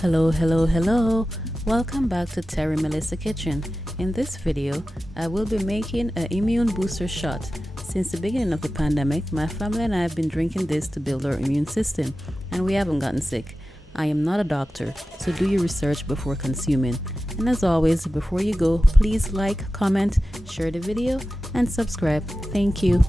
Hello. Welcome back to TerryMelissaKitchen. In this video, I will be making an immune booster shot. Since the beginning of the pandemic, my family and I have been drinking this to build our immune system, and we haven't gotten sick. I am not a doctor, so do your research before consuming. And as always, before you go, please like, comment, share the video, and subscribe. Thank you.